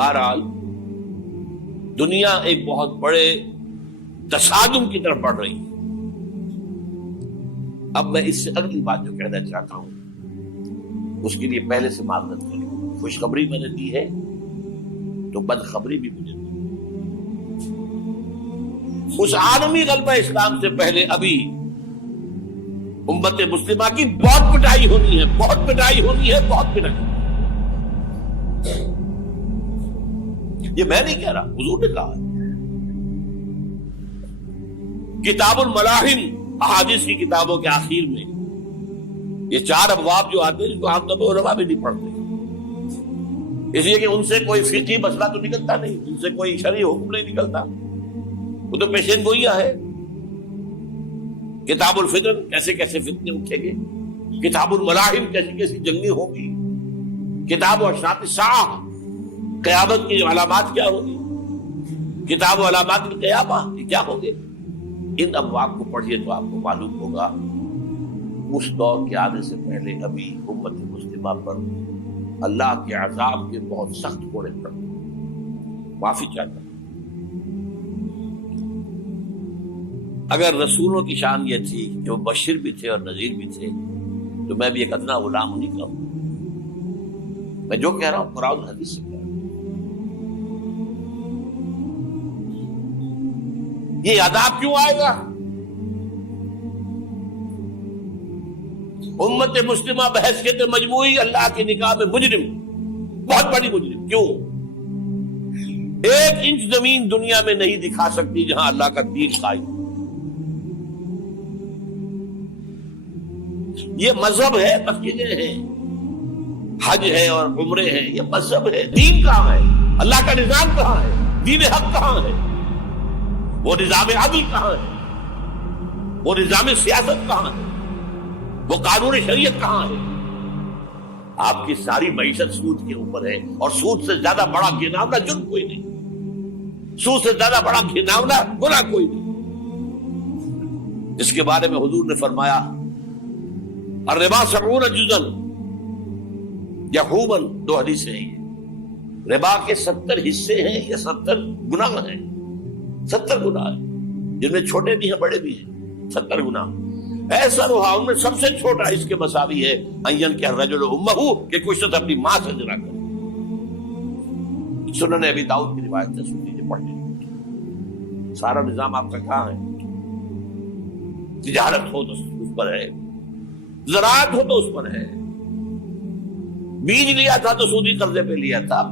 بہرحال دنیا ایک بہت بڑے تصادم کی طرف بڑھ رہی ہے. اب میں اس سے اگلی بات جو کہنا چاہتا ہوں اس کے لیے پہلے سے معذرت کروں. خوشخبری میں نے دی ہے تو بدخبری بھی مجھے دی. اس عالمی غلبہ اسلام سے پہلے ابھی امت مسلمہ کی بہت پٹائی ہونی ہے، بہت پٹائی ہونی ہے، بہت پٹائی. یہ میں نہیں کہہ رہا، حضور نے کہا ہے. کتاب الملاحم احادیث کی کتابوں کے آخر میں یہ 4 ابواب جو آتے ہیں جن کو عام طور پر علماء بھی نہیں پڑھتے، اس لیے کہ ان سے کوئی فقہی مسئلہ تو نکلتا نہیں، ان سے کوئی شرعی حکم نہیں نکلتا، وہ تو پیشین گوئیاں ہے. کتاب الفتن کیسے کیسے فتنے اٹھیں گے، کتاب الملاحم کیسی کیسی جنگیں ہوں گی، کتاب اشراط الساعہ قیامت کی علامات کیا ہوگی، کتاب و علامات القیامہ یہ کیا ہوں گے. ان ابواب کو پڑھیے تو آپ کو معلوم ہوگا اس دور کے آنے سے پہلے ابھی امت مسلمہ پر اللہ کے عذاب کے بہت سخت کوڑے پڑ. معافی چاہتا ہوں. اگر رسولوں کی شان یہ تھی کہ وہ بشیر بھی تھے اور نذیر بھی تھے تو میں بھی ایک ادنا غلام نہیں کہوں. میں جو کہہ رہا ہوں قرآن حدیث سے کہہ رہا ہوں. یہ عذاب کیوں آئے گا؟ امت مسلمہ بحیثیت مجموعی اللہ کی نگاہ میں مجرم، بہت بڑی مجرم. کیوں؟ 1 انچ زمین دنیا میں نہیں دکھا سکتی جہاں اللہ کا دین قائم. یہ مذہب ہے، مسجدیں ہیں، حج ہے اور عمرے ہیں، یہ مذہب ہے. دین کہاں ہے؟ اللہ کا نظام کہاں ہے؟ دین حق کہاں ہے؟ وہ نظام عدل کہاں ہے؟ وہ نظام سیاست کہاں ہے؟ وہ قانون شریعت کہاں ہے؟ آپ کی ساری معیشت سود کے اوپر ہے، اور سود سے زیادہ بڑا گھناؤنا جرم کوئی نہیں، سود سے زیادہ بڑا گھناؤنا گناہ کوئی نہیں. اس کے بارے میں حضور نے فرمایا الربا 70 جزءا یحوما، 2 حدیثیں ہیں. ربا کے 70 حصے ہیں یا 70 گناہ ہیں، 70 گناہ ہیں، جن میں چھوٹے بھی ہیں بڑے بھی ہیں. 70 گناہ. ایسا روحا ان میں سب سے چھوٹا اس کے مساوی ہے این کہ الرجل امہ، کہ کوئی شخص اپنی ماں سے زنا کرے. سنن ابی داؤد کی روایت ہے، سن لیجیے پڑھ لیجیے. سارا نظام آپ کا کہاں ہے؟ تجارت ہو تو اس پر ہے، زراعت ہو تو اس پر ہے. بیج لیا تھا تو سودی قرضے پہ لیا تھا،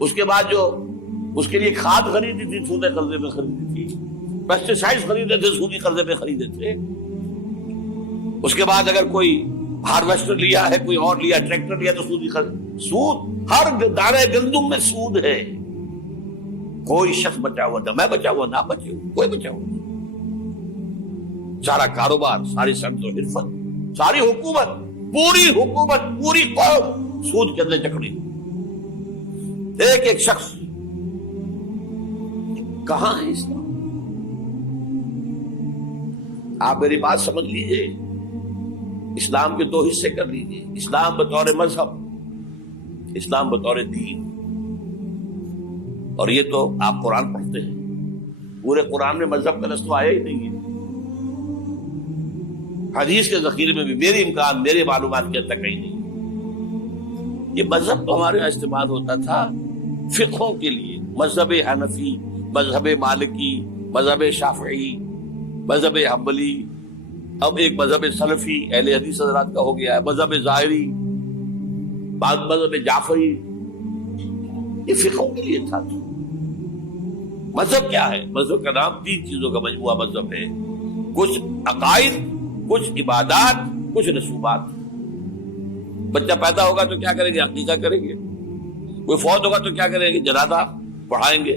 اس کے بعد جو اس کے لیے کھاد خریدی تھی سودی قرضے پہ خریدی تھی، پیسٹی سائڈ خریدے تھے سودی قرضے پہ خریدے تھے. اس کے بعد اگر کوئی ہارویسٹر لیا ہے، کوئی اور لیا، ٹریکٹر لیا تو سودی قرض. سود ہر دانے گندم میں سود ہے. کوئی شخص بچا ہوا نہ، میں بچا ہوا نہ بچے ہوا، کوئی بچا ہوا. سارا کاروبار، ساری صنعت و حرفت، ساری حکومت، پوری حکومت، پوری قوم سود کے اندر جکڑی. ایک ایک شخص. کہاں ہے اسلام؟ آپ میری بات سمجھ لیجئے. اسلام کے 2 حصے کر لیجئے. اسلام بطور مذہب، اسلام بطور دین. اور یہ تو آپ قرآن پڑھتے ہیں، پورے قرآن میں مذہب کا لفظ تو آیا ہی نہیں ہے. حدیث کے ذخیرے میں بھی میری امکان، میرے معلومات کے تک کہیں نہیں. یہ مذہب تو ہمارے یہاں استعمال ہوتا تھا فقہوں کے لیے. مذہب حنفی، مذہب مالکی، مذہب شافعی، مذہب حنبلی، اب ایک مذہب سلفی اہل حدیث حضرات کا ہو گیا ہے، مذہب ظاہری، مذہب جعفری. یہ فقہوں کے لیے تھا. مذہب کیا ہے؟ مذہب کا نام 3 چیزوں کا مجموعہ مذہب ہے. کچھ عقائد، کچھ عبادات، کچھ رسومات. بچہ پیدا ہوگا تو کیا کریں گے؟ عقیقہ کریں گے. کوئی فوت ہوگا تو کیا کریں گے؟ جنازہ پڑھائیں گے،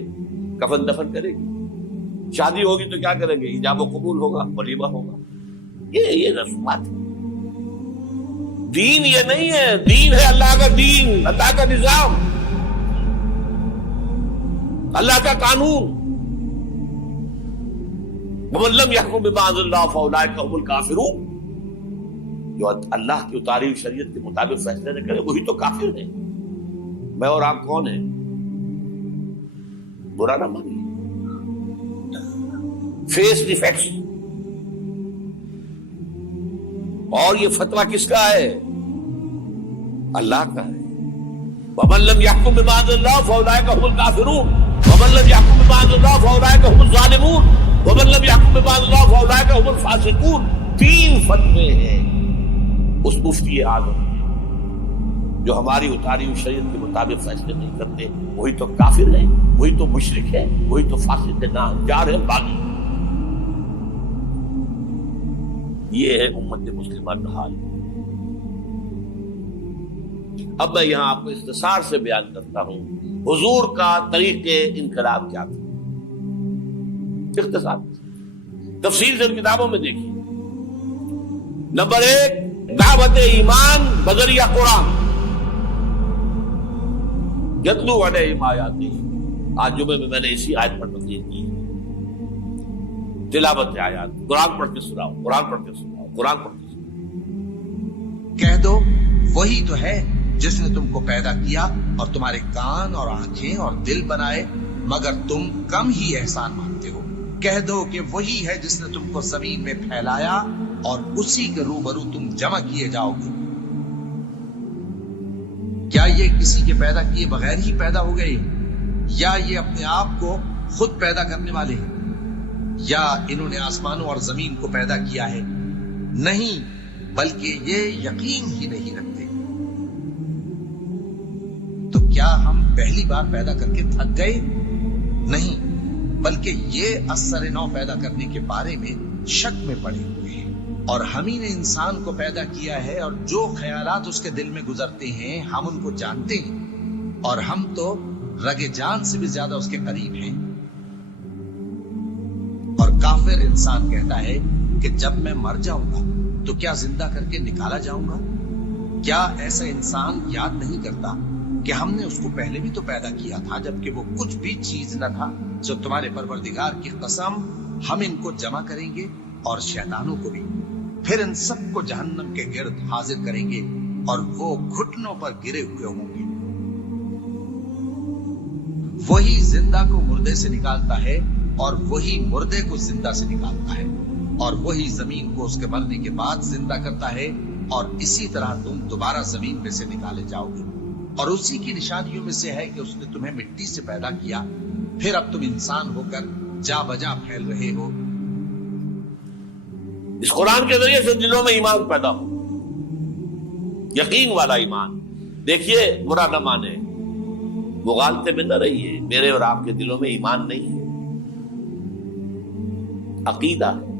کفن دفن کریں گے. شادی ہوگی تو کیا کریں گے؟ ایجاب و قبول ہوگا، ولیمہ ہوگا. یہ رسومات ہے. دین یہ نہیں ہے. دین ہے اللہ کا دین، اللہ کا نظام، اللہ کا قانون. وَمَن لَّمْ يَحْكُم بِمَا أَنزَلَ اللَّهُ فَأُولَٰئِكَ هُمُ الْكَافِرُونَ. جو اللہ کی اتاری ہوئی شریعت کے مطابق فیصلے نہ کرے وہی تو کافر ہے. میں اور آپ کون ہیں؟ برا نہ مانیے. Face defects. اور یہ فتویٰ کس کا ہے؟ اللہ کا ہے. وَمَن لَّمْ يَحْكُم بِمَا أَنزَلَ اللَّهُ فَأُولَٰئِكَ هُمُ الْكَافِرُونَ وَمَن لَّمْ يَحْكُم بِمَا أَنزَلَ اللَّهُ فَأُولَٰئِكَ هُمُ الظَّالِمُونَ وَمَن لَّمْ يَحْكُم بِمَا أَنزَلَ اللَّهُ فَأُولَٰئِكَ هُمُ الْفَاسِقُونَ. 3 فتوے ہیں اس مفتی اعظم کے جو ہماری اتاری ہوئی شریعت کے مطابق فیصلے نہیں کرتے. وہی تو کافر ہے, وہی تو مشرک ہے, وہی تو فاسق ناہنجار ہے, باغی. یہ ہے امت مسلمہ کا حال. اب میں یہاں آپ کو اختصار سے بیان کرتا ہوں حضور کا طریق انقلاب کیا تھا. اختصار تفصیل سے کتابوں میں دیکھیے. نمبر 1, دعوت ایمان بذریعہ قرآن. یتلو علیہم آیاتہ. آج جمعے میں نے اسی آیت پر تفصیل کی. تلاوت آیات, قرآن پڑھ کے سناؤ, قرآن پڑھ کے سناؤ, قرآن پڑھ کے سناؤ. کہہ دو وہی تو ہے جس نے تم کو پیدا کیا اور تمہارے کان اور آنکھیں اور دل بنائے, مگر تم کم ہی احسان مانتے ہو. کہہ دو کہ وہی ہے جس نے تم کو زمین میں پھیلایا اور اسی کے روبرو تم جمع کیے جاؤ گے. کیا یہ کسی کے پیدا کیے بغیر ہی پیدا ہو گئے, یا یہ اپنے آپ کو خود پیدا کرنے والے ہیں, یا انہوں نے آسمانوں اور زمین کو پیدا کیا ہے؟ نہیں, بلکہ یہ یقین ہی نہیں رکھتے. تو کیا ہم پہلی بار پیدا کر کے تھک گئے؟ نہیں, بلکہ یہ اثر نو پیدا کرنے کے بارے میں شک میں پڑے ہوئے ہیں. اور ہم ہی نے انسان کو پیدا کیا ہے, اور جو خیالات اس کے دل میں گزرتے ہیں ہم ان کو جانتے ہیں, اور ہم تو رگ جان سے بھی زیادہ اس کے قریب ہیں. اور کافر انسان کہتا ہے کہ جب میں مر جاؤں گا تو کیا زندہ کر کے نکالا جاؤں گا؟ کیا ایسا انسان یاد نہیں کرتا کہ ہم نے اس کو پہلے بھی تو پیدا کیا تھا جبکہ وہ کچھ بھی چیز نہ تھا؟ جو تمہارے پروردگار کی قسم, ہم ان کو جمع کریں گے اور شیطانوں کو بھی, پھر ان سب کو جہنم کے گرد حاضر کریں گے اور وہ گھٹنوں پر گرے ہوئے ہوں گے. وہی زندہ کو مردے سے نکالتا ہے اور وہی مردے کو زندہ سے نکالتا ہے, اور وہی زمین کو اس کے مرنے کے بعد زندہ کرتا ہے, اور اسی طرح تم دوبارہ زمین میں سے نکالے جاؤ گے. اور اسی کی نشانیوں میں سے ہے کہ اس نے تمہیں مٹی سے پیدا کیا, پھر اب تم انسان ہو کر جا بجا پھیل رہے ہو. اس قرآن کے ذریعے سے دلوں میں ایمان پیدا ہو, یقین والا ایمان. دیکھیے, برا نہ مانے, مغالطے میں نہ رہیے. میرے اور آپ کے دلوں میں ایمان نہیں ہے, عقیدہ ہے.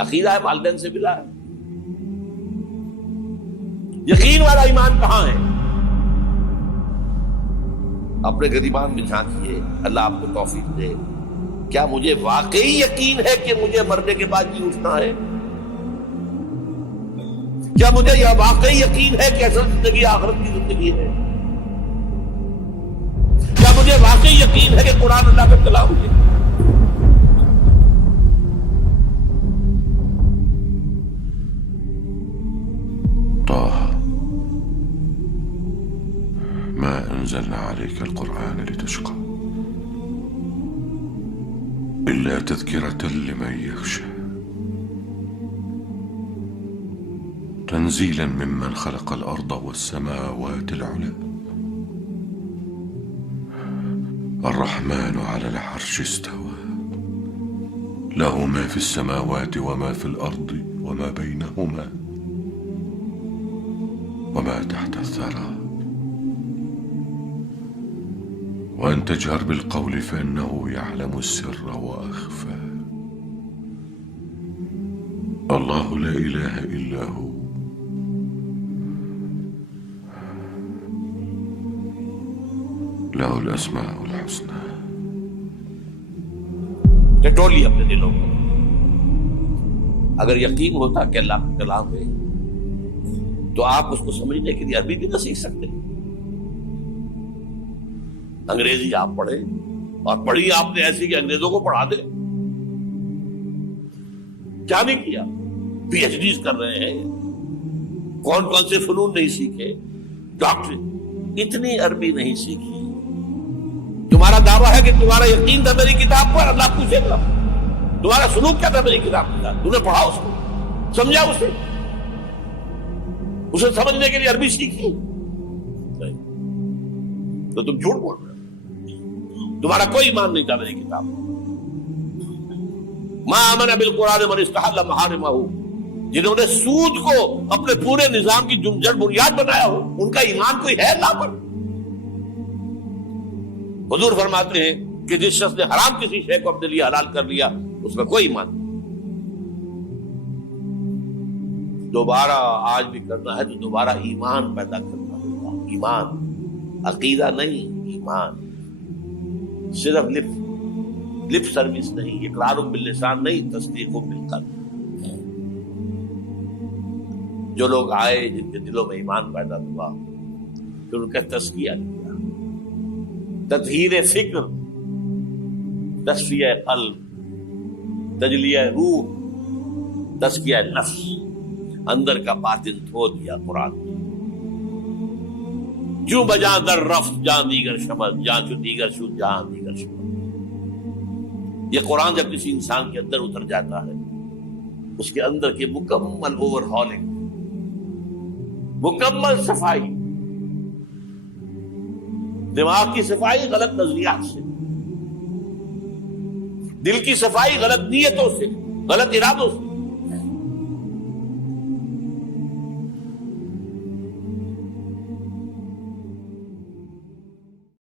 عقیدہ ہے, والدین سے ملا ہے. یقین والا ایمان کہاں ہے؟ اپنے گریبان میں جھانکیے, اللہ آپ کو توفیق دے. کیا مجھے واقعی یقین ہے کہ مجھے مرنے کے بعد جی اٹھنا ہے؟ کیا مجھے یہ واقعی یقین ہے کہ اصل زندگی آخرت کی زندگی ہے؟ کیا مجھے واقعی یقین ہے کہ قرآن اللہ کا کلام ہے؟ ما أنزلنا عليك القرآن لتشقى إلا تذكرة لمن يخشى تنزيلا ممن خلق الأرض والسماوات العلى الرحمن على العرش استوى له ما في السماوات وما في الأرض وما بينهما وما تحت الثرى وأن تجهر بالقول فإنه يعلم السر وأخفى الله لا إله إلا هو له الأسماء الحسنى. ٹٹولی اپنے دلوں کو. اگر یقین ہوتا کہ اللہ کا کلام ہے تو آپ اس کو سمجھنے کے لیے عربی بھی نہ سیکھ سکتے. انگریزی آپ پڑھیں, اور پڑھی آپ نے ایسی کہ انگریزوں کو پڑھا دے. کیا نہیں کیا, پی ایچ ڈیز کر رہے ہیں, کون کون سے فنون نہیں سیکھے, ڈاکٹر. اتنی عربی نہیں سیکھی دعویٰ ہے کہ تمہارا یقین تھا میری کتاب پر، اللہ پوچھے گا تمہارا سلوک کیا تھا میری کتاب کے ساتھ، تم نے پڑھا اس کو، سمجھا اسے سمجھنے کے لیے عربی سیکھی؟ تو تم جھوٹ بول رہے ہو، تمہارا کوئی ایمان نہیں تھا میری کتاب۔ ما آمن بالقرآن من استحل محارمہ، جنہوں نے سود کو اپنے پورے نظام کی جڑ بنیاد بنایا ہو، ان کا ایمان کوئی ہے اللہ پر؟ حضور فرماتے ہیں کہ جس شخص نے حرام کسی شے کو اپنے لیے حلال کر لیا اس کا کوئی ایمان نہیں۔ دوبارہ آج بھی کرنا ہے تو دوبارہ ایمان پیدا کرنا ہوگا، ایمان، عقیدہ نہیں، ایمان، صرف لپ سروس نہیں، اقرار باللسان نہیں، تصدیق بالقلب۔ جو لوگ آئے جن کے دلوں میں ایمان پیدا ہوا پھر ان کا تزکیہ کیا، تطہیر فکر، تصفیہ قلب، تجلیہ روح، تزکیہ نفس، اندر کا باطن دھو دیا قرآن نے۔ جو بجاں در رفت جہاں دیگر شمس، جہاں چو دیگر شد جہاں دیگر شمس۔ یہ قرآن جب کسی انسان کے اندر اتر جاتا ہے، اس کے اندر کی مکمل اوور ہالنگ، مکمل صفائی، دماغ کی صفائی غلط نظریات سے، دل کی صفائی غلط نیتوں سے، غلط ارادوں سے،